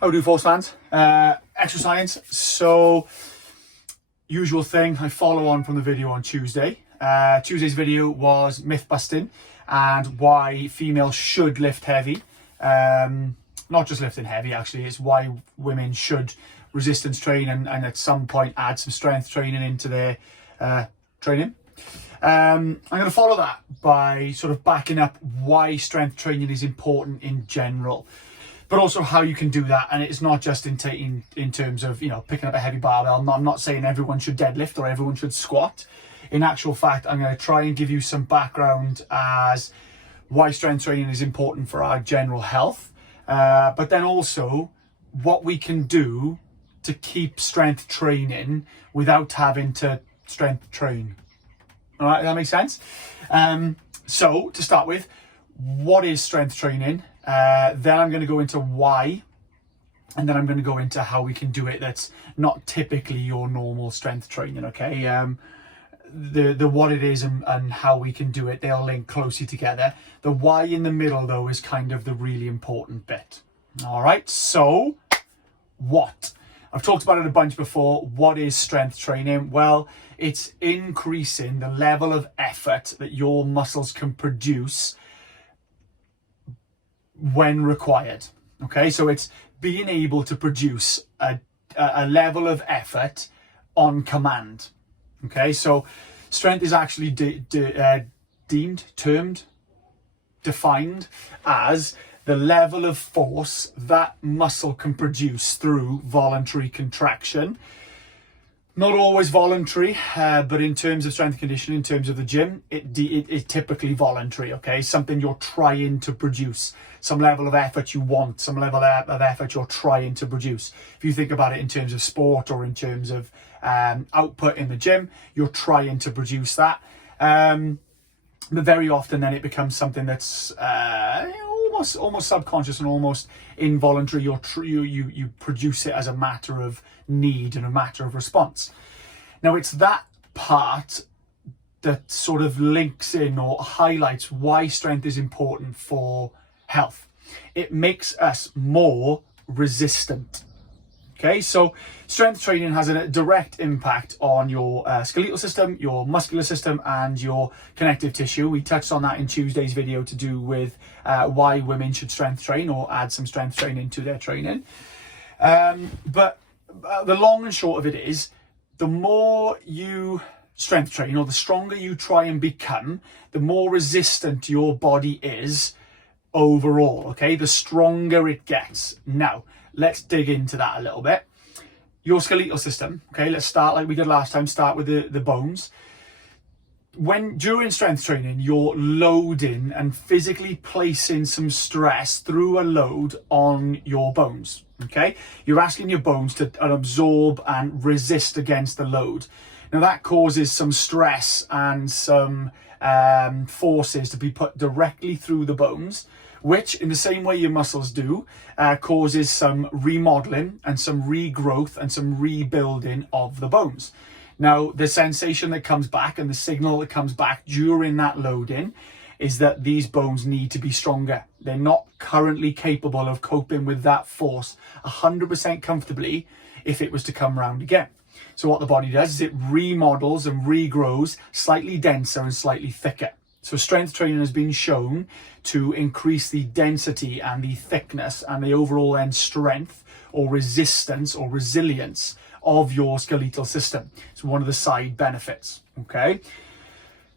How do force fans? Extra science. So, usual thing, I follow on from the video on Tuesday. Tuesday's video was myth busting and why females should lift heavy. Not just lifting heavy, actually, it's why women should resistance train and at some point add some strength training into their training. I'm going to follow that by sort of backing up why strength training is important in general, but also how you can do that. And it's not just in terms of, picking up a heavy barbell. I'm not saying everyone should deadlift or everyone should squat. In actual fact, I'm going to try and give you some background as why strength training is important for our general health, but then also what we can do to keep strength training without having to strength train. All right, that makes sense. So to start with, what is strength training? Then I'm going to go into why, and then I'm going to go into how we can do it that's not typically your normal strength training, okay? The what it is and how we can do it, they'll link closely together. The why in the middle, though, is kind of the really important bit. All right, so what? I've talked about it a bunch before. What is strength training? Well, it's increasing the level of effort that your muscles can produce when required. Okay, so it's being able to produce a level of effort on command. Okay, so strength is actually defined as the level of force that muscle can produce through voluntary contraction. Not always voluntary, but in terms of strength conditioning, in terms of the gym, it's typically voluntary, okay? Something you're trying to produce, some level of effort you want, some level of effort you're trying to produce. If you think about it in terms of sport or in terms of output in the gym, you're trying to produce that. But very often then it becomes something that's almost subconscious and almost involuntary. You produce it as a matter of need and a matter of response. Now it's that part that sort of links in or highlights why strength is important for health. It makes us more resistant. Okay, so strength training has a direct impact on your skeletal system, your muscular system, and your connective tissue. We touched on that in Tuesday's video to do with why women should strength train or add some strength training to their training. But the long and short of it is, the more you strength train or the stronger you try and become, the more resistant your body is overall, okay? The stronger it gets. Now, let's dig into that a little bit. Your skeletal system, okay, let's start like we did last time, start with the bones. During strength training, you're loading and physically placing some stress through a load on your bones, okay? You're asking your bones to absorb and resist against the load. Now that causes some stress and some forces to be put directly through the bones, which in the same way your muscles do, causes some remodeling and some regrowth and some rebuilding of the bones. Now, the sensation that comes back and the signal that comes back during that loading is that these bones need to be stronger. They're not currently capable of coping with that force 100% comfortably if it was to come round again. So what the body does is it remodels and regrows slightly denser and slightly thicker. So strength training has been shown to increase the density and the thickness and the overall end strength or resistance or resilience of your skeletal system. It's one of the side benefits, okay?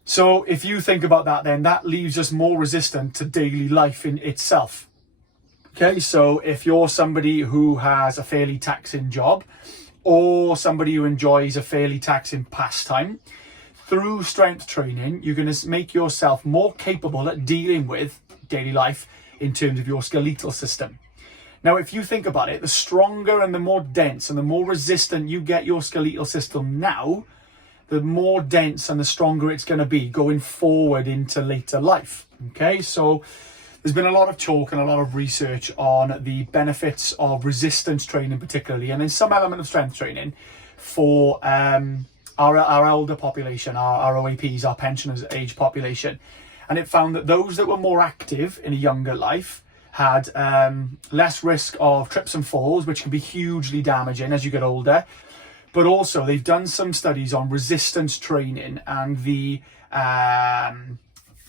So if you think about that, then that leaves us more resistant to daily life in itself. Okay, so if you're somebody who has a fairly taxing job or somebody who enjoys a fairly taxing pastime, through strength training, you're going to make yourself more capable at dealing with daily life in terms of your skeletal system. Now, if you think about it, the stronger and the more dense and the more resistant you get your skeletal system now, the more dense and the stronger it's going to be going forward into later life. Okay, so there's been a lot of talk and a lot of research on the benefits of resistance training particularly, and then some element of strength training for our elder population, our OAPs, our pensioners age population. And it found that those that were more active in a younger life had less risk of trips and falls, which can be hugely damaging as you get older. But also they've done some studies on resistance training and the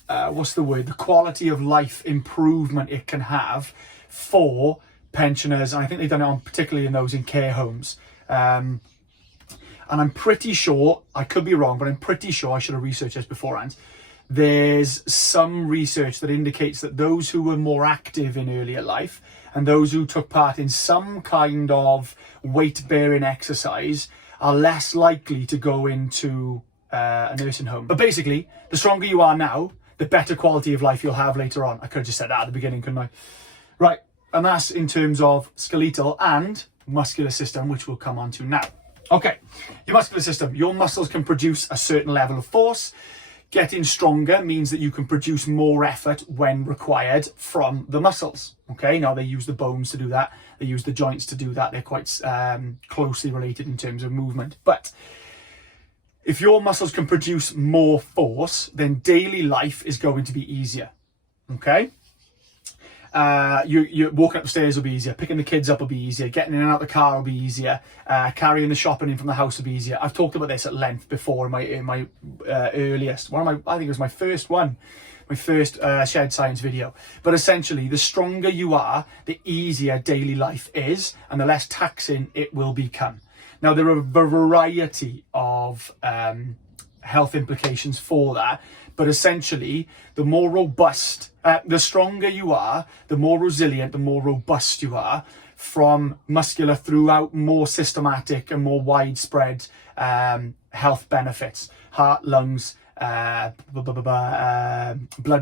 the quality of life improvement it can have for pensioners. And I think they've done it on particularly in those in care homes. And I'm pretty sure, I could be wrong, but I'm pretty sure, I should have researched this beforehand, there's some research that indicates that those who were more active in earlier life and those who took part in some kind of weight-bearing exercise are less likely to go into a nursing home. But basically, the stronger you are now, the better quality of life you'll have later on. I could have just said that at the beginning, couldn't I? Right, and that's in terms of skeletal and muscular system, which we'll come on to now. Okay, your muscular system. Your muscles can produce a certain level of force. Getting stronger means that you can produce more effort when required from the muscles. Okay, now they use the bones to do that. They use the joints to do that. They're quite closely related in terms of movement. But if your muscles can produce more force, then daily life is going to be easier. Okay? You're walking up the stairs will be easier, picking the kids up will be easier, getting in and out the car will be easier, carrying the shopping in from the house will be easier. I've talked about this at length before in my earliest one of my, I think it was my first Shed Science video. But essentially, the stronger you are, the easier daily life is, and the less taxing it will become. Now, there are a variety of health implications for that, but essentially, the more robust, the stronger you are, the more resilient, the more robust you are from muscular throughout more systematic and more widespread health benefits. Heart, lungs, blood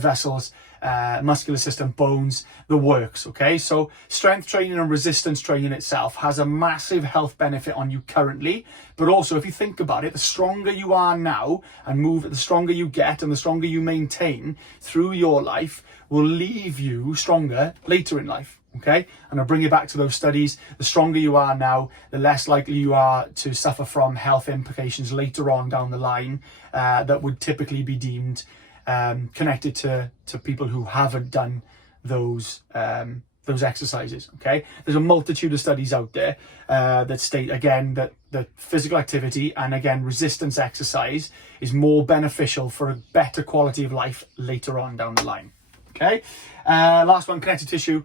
vessels, muscular system, bones, the works. Okay, so strength training and resistance training itself has a massive health benefit on you currently, but also if you think about it, the stronger you are now and the stronger you get and the stronger you maintain through your life will leave you stronger later in life. Okay, and I'll bring you back to those studies. The stronger you are now, the less likely you are to suffer from health implications later on down the line that would typically be deemed connected to people who haven't done those exercises. Okay, there's a multitude of studies out there that state again that physical activity and again resistance exercise is more beneficial for a better quality of life later on down the line. Okay, last one, connective tissue.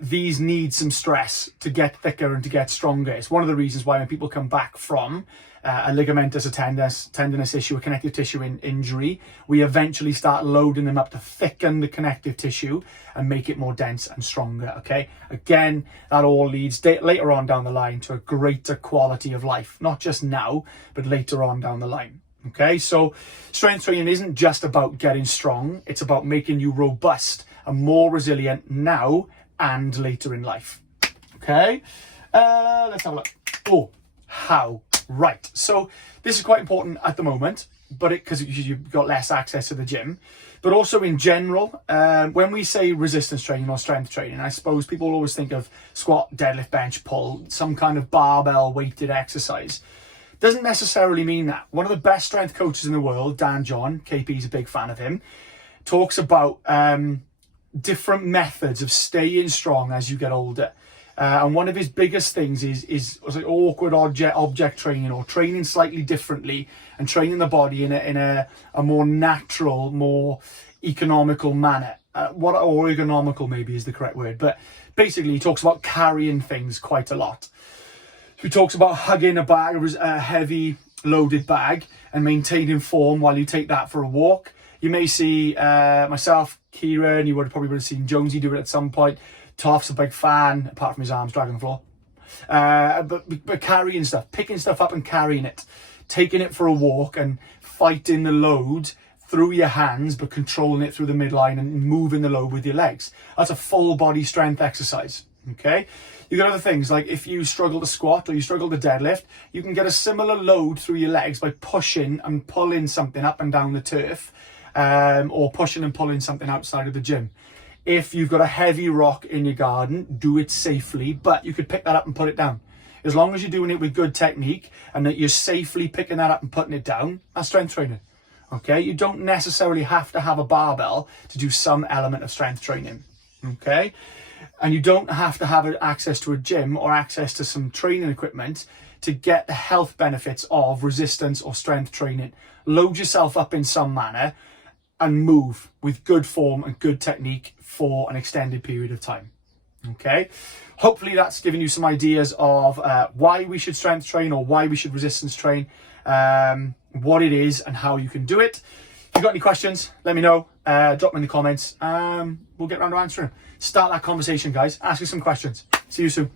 These need some stress to get thicker and to get stronger. It's one of the reasons why when people come back from a ligamentous, a tendinous issue, a connective tissue injury, we eventually start loading them up to thicken the connective tissue and make it more dense and stronger. Okay, again, that all leads later on down the line to a greater quality of life, not just now, but later on down the line. Okay, so strength training isn't just about getting strong, it's about making you robust and more resilient now and later in life. Okay, let's have a look. Oh, how? Right, so this is quite important at the moment, but because you've got less access to the gym, but also in general, when we say resistance training or strength training, I suppose people always think of squat, deadlift, bench, pull, some kind of barbell weighted exercise. Doesn't necessarily mean that. One of the best strength coaches in the world, Dan John, KP's a big fan of him, talks about different methods of staying strong as you get older. And one of his biggest things is awkward object training, or training slightly differently and training the body in a more natural, more economical manner. Or economical maybe is the correct word, but basically he talks about carrying things quite a lot. So he talks about hugging a heavy loaded bag and maintaining form while you take that for a walk. You may see myself, Kieran, you would have seen Jonesy do it at some point. Toff's a big fan, apart from his arms dragging the floor. But carrying stuff, picking stuff up and carrying it, taking it for a walk and fighting the load through your hands, but controlling it through the midline and moving the load with your legs. That's a full body strength exercise. Okay, you got other things like if you struggle to squat or you struggle to deadlift, you can get a similar load through your legs by pushing and pulling something up and down the turf, or pushing and pulling something outside of the gym. If you've got a heavy rock in your garden, do it safely, but you could pick that up and put it down. As long as you're doing it with good technique and that you're safely picking that up and putting it down, that's strength training. Okay, you don't necessarily have to have a barbell to do some element of strength training. okay? And you don't have to have access to a gym or access to some training equipment to get the health benefits of resistance or strength training. Load yourself up in some manner and move with good form and good technique for an extended period of time. Okay, hopefully that's given you some ideas of why we should strength train or why we should resistance train, what it is and how you can do it. If you've got any questions, let me know. Drop them in the comments. We'll get around to answering them. Start that conversation, guys. Ask us some questions. See you soon.